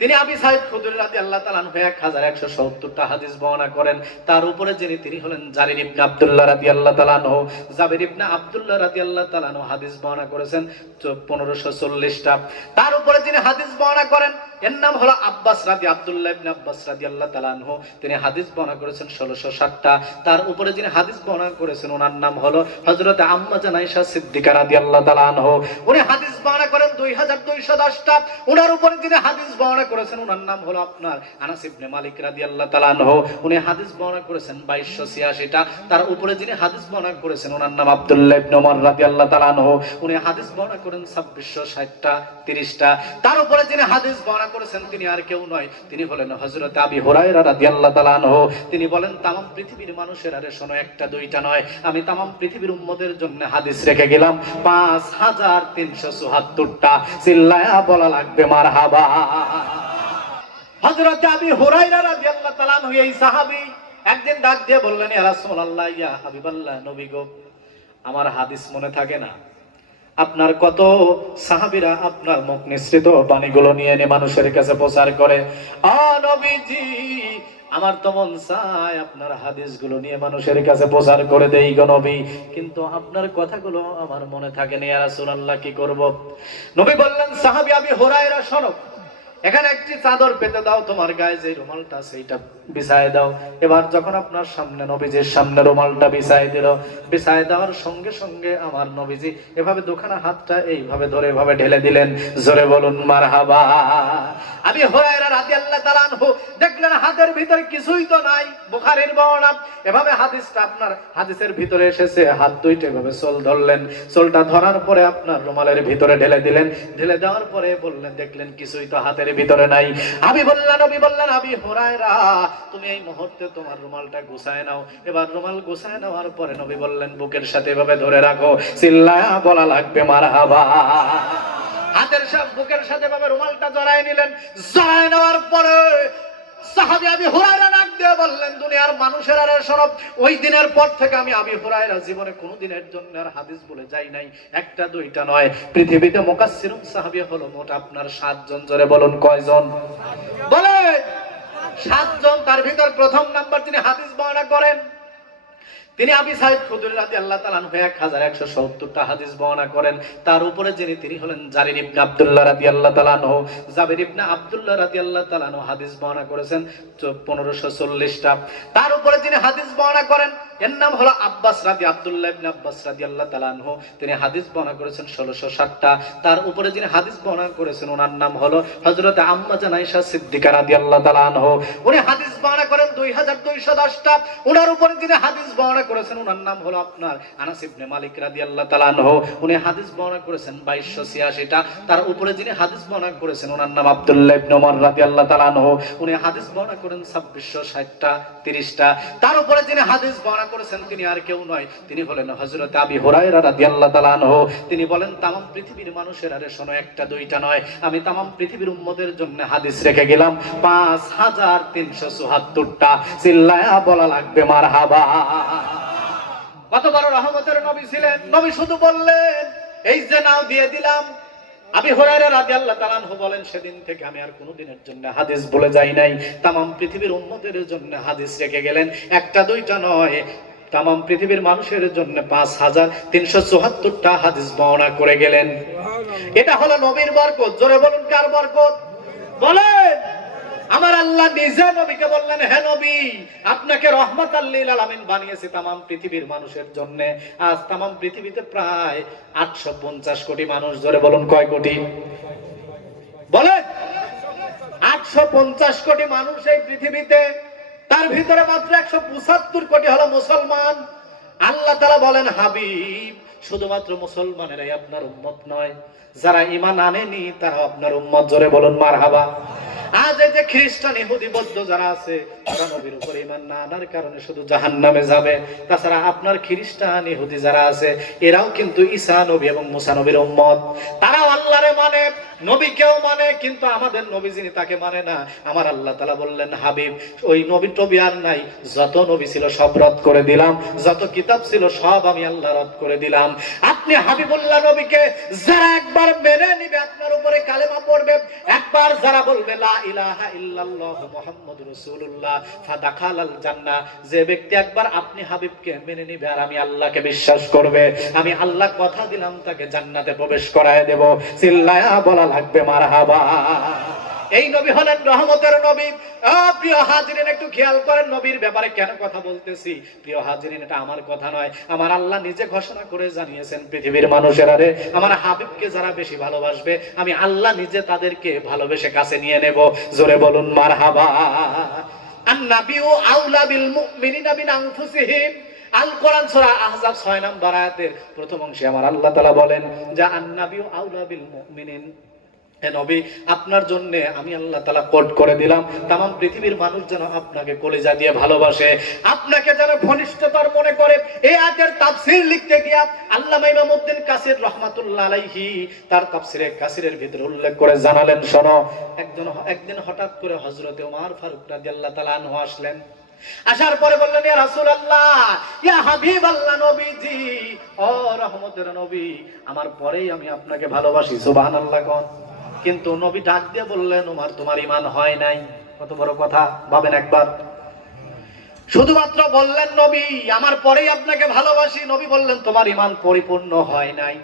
তিনি আবি সাঈদ খুদরি রাদিয়াল্লাহু তাআলা আনহু 1170টা হাদিস বর্ণনা করেন। তার উপরে যিনি তিনি হলেন জারির ইবনে আব্দুল্লাহ রাদিয়াল্লাহু তাআলা আনহু। জাবির ইবনে আব্দুল্লাহ রাদিয়াল্লাহু তাআলা আনহু হাদিস বর্ণনা করেছেন 1540টা। তার উপরে যিনি হাদিস বর্ণনা করেন এর নাম হলো আব্বাস আব্দুল্লাহ ইবনে আব্বাস রাদিয়াল্লাহু তাআলা আনহু। তিনি হাদিস বর্ণনা করেছেন 1660টা। তার উপরে যিনি হাদিস বর্ণনা করেছেন ওনার নাম হলো হযরত আম্মা জান আয়েশা সিদ্দিকা রাদিয়াল্লাহু তাআলা আনহু। উনি হাদিস বর্ণনা করেন 2210টা। ওনার উপরে যিনি হাদিস বর্ণনা করেছেন ওনার নাম হলো আপনার আনাস ইবনে মালিক রাদিয়াল্লাহু তাআলা আনহু। উনি হাদিস বর্ণনা করেছেন 2286টা। তার উপরে যিনি হাদিস বর্ণনা করেছেন ওনার নাম আব্দুল্লাহ ইবনে ওমর রাদিয়াল্লাহু তাআলা আনহু। উনি হাদিস বর্ণনা করেন 2660টা 30টা। তার উপরে যিনি হাদিস বর্ণনা করেছেন তিনি আর কেউ নয়, তিনি হলেন হযরত আবি হুরায়রা রাদিয়াল্লাহু তাআলা আনহু। তিনি বলেন তামাম পৃথিবীর মানুষের আরে শোনো, একটা দুইটা নয়, আমি তামাম পৃথিবীর উম্মতের জন্য হাদিস রেখে গেলাম 5374টা। চিল্লায়া বলা লাগবে মারহাবা। হযরত আবি হুরায়রা রাদিয়াল্লাহু তাআলা আনহু এই সাহাবী একদিন ডাক দিয়ে বললেন, ইয়া রাসূলুল্লাহ, ইয়া হাবিবাল্লাহ, নবী গো, আমার হাদিস মনে থাকে না। আপনার কত সাহাবীরা আপনার মুখ নিঃসৃত বাণীগুলো নিয়ে এনে মানুষের কাছে প্রচার করে। নবীজি, আমার তো মন চায় আপনার হাদিসগুলো নিয়ে মানুষের কাছে প্রচার করে দেই গো নবী, কিন্তু আপনার কথাগুলো আমার মনে থাকে না। ইয়া রাসূলুল্লাহ, কি করব? নবী বললেন, সাহাবী আবি হুরায়রা, শোনো, এখানে একটি চাদর পেতে দাও, তোমার গায়ে যে রুমালটা সেইটা বিছায় দাও। এবার যখন আপনার সামনে নবীজির সামনে রুমালটা বিছায় দিল, বিছায় দেওয়ার সঙ্গে সঙ্গে আমার নবীজি এভাবে দুখানা হাতটা এইভাবে ধরে এভাবে ঢেলে দিলেন। জোরে বলুন মারহাবা। আবি হুরায়রা রাদিয়াল্লাহু তাআলা আনহু দেখলেন হাতের ভিতরে কিছুই তো নাই। বুখারীর বর্ণনা, এভাবে হাদিসটা আপনার হাদিসের ভিতরে এসেছে। হাত দুইটা এভাবে সোল ধরলেন, সোলটা ধরার পরে আপনার রুমালের ভিতরে ঢেলে দিলেন। ঢেলে দেওয়ার পরে বললেন, দেখলেন কিছুই তো হাতের ভিতরে নাই। নবী বললেন, আবি হুরায়রা, তুমি এই মুহূর্তে তোমার রুমালটা গুছায় নাও। এবার রুমাল গুছায় নেওয়ার পরে নবী বললেন, বুকের সাথে এভাবে ধরে রাখো। চিল্লায়া বলা লাগবে মারহাবা। হাতের সাথে বুকের সাথে এভাবে রুমালটা জড়ায় নিলেন। জড়ায় নেওয়ার পরে সাহাবী আবি হুরায়রা ডাক দিয়ে বললেন, দুনিয়ার মানুষের আর শোনো, ওই দিনের পর থেকে আমি আবি হুরায়রা জীবনে কোনো দিনের জন্য আর হাদিস বলে যাই নাই। একটা দুইটা নয়, পৃথিবীতে মুকাসসিরুন সাহাবী হলো মোট আপনার 7 জন। জোরে বলুন কয়জন? বলে 7 জন। তার ভিতর প্রথম নাম্বার যিনি হাদিস বর্ণনা করেন তিনি আবি সাঈদ খুদরি রাদিয়াল্লাহু তাআলা আনহু 1170টা হাদিস বর্ণনা করেন। তার উপরে যিনি তিনি হলেন জারির ইবনে আব্দুল্লাহ রাদিয়াল্লাহু তাআলা আনহু। জাবির ইবনে আব্দুল্লাহ রাদিয়াল্লাহু তাআলা আনহু হাদিস বর্ণনা করেছেন 1540টা। তার উপরে যিনি হাদিস বর্ণনা করেন এর নাম হলো আব্বাস আব্দুল্লাহ ইবনে আব্বাস রাদিয়াল্লাহু তাআলা আনহু। তিনি হাদিস বর্ণনা করেছেন 1660টা। তার উপরে যিনি হাদিস বর্ণনা করেছেন ওনার নাম হলো হযরত আম্মা জান আয়েশা সিদ্দিকা রাদিয়াল্লাহু তাআলা আনহু। উনি হাদিস বর্ণনা করেন 2210টা। ওনার উপরে যিনি হাদিস বর্ণনা করেছেন ওনার নাম হলো আপনার আনাস ইবনে মালিক রাদিয়াল্লাহু তাআলা আনহু। উনি হাদিস বর্ণনা করেছেন 2286টা। তার উপরে যিনি হাদিস বর্ণনা করেছেন ওনার নাম আব্দুল্লাহ ইবনে ওমর রাদিয়াল্লাহু তাআলা আনহু। উনি হাদিস বর্ণনা করেন 2660টা 30টা। তার উপরে যিনি হাদিস বর্ণনা করেছেন তিনি আর কেউ নয়, তিনি হলেন হযরত আবি হুরায়রা রাদিয়াল্লাহু তাআলা আনহু। তিনি বলেন তামাম পৃথিবীর মানুষের আরে শোনো, একটা দুইটা নয়, আমি তামাম পৃথিবীর উম্মতের জন্য হাদিস রেখে গেলাম 5374টা। চিল্লায়া বলা লাগবে মারহাবা। কত বড় রহমতের নবী ছিলেন। নবী শুধু বললেন, এই যে নাও দিয়ে দিলাম। আবি হুরায়রা রাদিয়াল্লাহু তাআলা আনহু বলেন, সেদিন থেকে আমি আর কোনোদিনের জন্য হাদিস বলে যাই নাই। তামাম পৃথিবীর উম্মতের জন্য হাদিস রেখে গেলেন, একটা দুইটা নয়, তামাম পৃথিবীর মানুষের জন্য 5374টা হাদিস বর্ণনা করে গেলেন। এটা হলো নবীর বরকত। জোরে বলুন, কার বরকত? বলেন। আমার আল্লাহ নিজে নবীকে বললেন, হে নবী, আপনাকে রহমাতাল লিল আলামিন বানিয়েছি তামাম পৃথিবীর মানুষের জন্য। আজ তামাম পৃথিবীতে প্রায় 850 কোটি মানুষ। জোরে বলুন, কয় কোটি? বলেন। 850 কোটি মানুষ এই পৃথিবীতে। তার ভিতরে মাত্র 175 কোটি হলো মুসলমান। আল্লাহ তাআলা বলেন, হাবিব, শুধুমাত্র মুসলমানেরাই আপনার উম্মত নয়, যারা ঈমান আনেনি তারা আপনার উম্মত। জোরে বলুন মারহাবা। আজ এই যে খ্রিস্টান, ইহুদি, বৌদ্ধ যারা আছে, তারা নবীর উপর ঈমান না আনার কারণে শুধু জাহান্নামে যাবে। তাছাড়া আপনার খ্রিস্টান, ইহুদি যারা আছে, এরাও কিন্তু ঈসা নবী এবং মুসা নবীর উম্মত। তারাও আল্লাহরে মানে, নবী কেউ মানে, কিন্তু আমাদের নবী যিনি তাকে মানে না। আমার আল্লাহ তাআলা বললেন, হাবিব ওই নবী টবি আর নাই, যত নবী ছিল সব রদ করে দিলাম, যত কিতাব ছিল সব আমি আল্লাহ রদ করে দিলাম। আপনি হাবিবুল্লাহ নবীকে যারা একবার মেনে নিবে, আপনার উপরে কালেমা পড়বে, একবার যারা বলবে লা ইলাহা ইল্লাল্লাহ মুহাম্মাদুর রাসূলুল্লাহ ফাদাখালাল জান্নাহ, যে ব্যক্তি একবার আপনি হাবিবকে মেনে নিবে আর আমি আল্লাহকে বিশ্বাস করবে, আমি আল্লাহ কথা দিলাম তাকে জান্নাতে প্রবেশ করায় দেব। চিল্লায়া বলা লাগবে মারহাবা। এই নবী হলেন রহমতের নবী। প্রিয় হাজিরিন, একটু খেয়াল করেন নবীর ব্যাপারে কেন কথা বলতেছি। প্রিয় হাজিরিন, এটা আমার কথা নয়, আমার আল্লাহ নিজে ঘোষণা করে জানিয়েছেন, পৃথিবীর মানুষেরা রে, আমার হাবিবকে যারা বেশি ভালোবাসবে আমি আল্লাহ নিজে তাদেরকে ভালোবেসে কাছে নিয়ে নেব। জোরে বলুন মারহাবা। আন-নাবিয়্যু আউলা বিল মুমিনিনা মিন আনফুসিহিম। আল কোরআন সূরা আহজাব 6 নম্বর আয়াতের প্রথম অংশে আমার আল্লাহ তাআলা বলেন যে আন-নাবিয়্যু আউলা বিল মুমিনিন, হে নবী আপনার জন্য আমি আল্লাহ তাআলা কোড করে দিলাম तमाम পৃথিবীর মানুষ যেন আপনাকে কলিজা দিয়ে ভালোবাসে, আপনাকে যেন ঘনিষ্ঠতার মনে করে। এই আয়াতের তাফসীর লিখতে গিয়া আল্লামা ইমামউদ্দিন কাসির রাহমাতুল্লাহ আলাইহি তার তাফসীরে কাসিরের ভিতরে উল্লেখ করে জানালেন, শোনো, একদিন হঠাৎ করে হযরতে ওমর ফারুক রাদিয়াল্লাহু তাআলা আনহু আসলেন। আসার পরে বললেন, ইয়া রাসূলুল্লাহ, ইয়া হাবিবাল্লাহ, নবীজি, ও রহমতের নবী, আমার পরেই আমি আপনাকে ভালোবাসি। সুবহানাল্লাহ কোন। কিন্তু নবী ডাক দিয়ে বললেন, ওমর তোমার ঈমান হয় নাই। কত বড় কথা ভাবেন একবার। শুধুমাত্র বললেন নবী আমার পরেই আপনাকে ভালোবাসি, নবী বললেন তোমার ঈমান পরিপূর্ণ হয় নাই।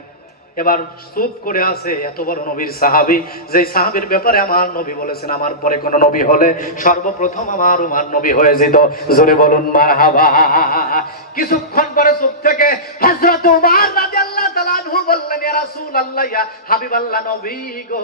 এবার চুপ করে আছে এত বড় নবীর সাহাবী, যেই সাহাবীর ব্যাপারে আমার নবী বলেছেন আমার পরে কোন নবী হলে সর্বপ্রথম আমার উমার নবী হয়ে যেত। জোরে বলুন মারহাবা। কিছুক্ষণ পরে চুপ থেকে হযরত উমর রাদিয়াল্লাহু তাআলা আনহু বললেন, ইয়া রাসূলুল্লাহ, ইয়া হাবিবাল্লাহ, নবী গো,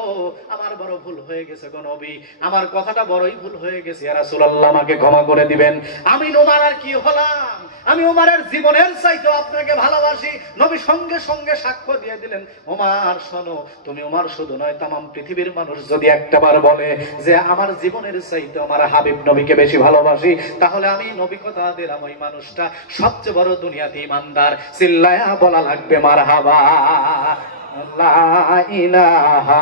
আমার বড় ভুল হয়ে গেছে গো নবী, আমার কথাটা বড়ই ভুল হয়ে গেছে, ইয়া রাসূলুল্লাহ আমাকে ক্ষমা করে দিবেন। আমি উমর আর কি হলাম, আমি উমরের জীবনের চাইতে আপনাকে ভালোবাসি। নবী সঙ্গে সঙ্গে সাক্ষ্য দিয়ে দিলেন, ওমর শোনো, তুমি ওমর শুধু নয় तमाम পৃথিবীর মানুষ যদি একটাবার বলে যে আমার জীবনের চাইতে আমার হাবিব নবীকে বেশি ভালোবাসি, তাহলে আমি নবী কথা দিলাম ওই মানুষটা সবচেয়ে বড় দুনিয়াতে ঈমানদার। চিল্লায়া বলা লাগবে মারহাবা। লা ইলাহা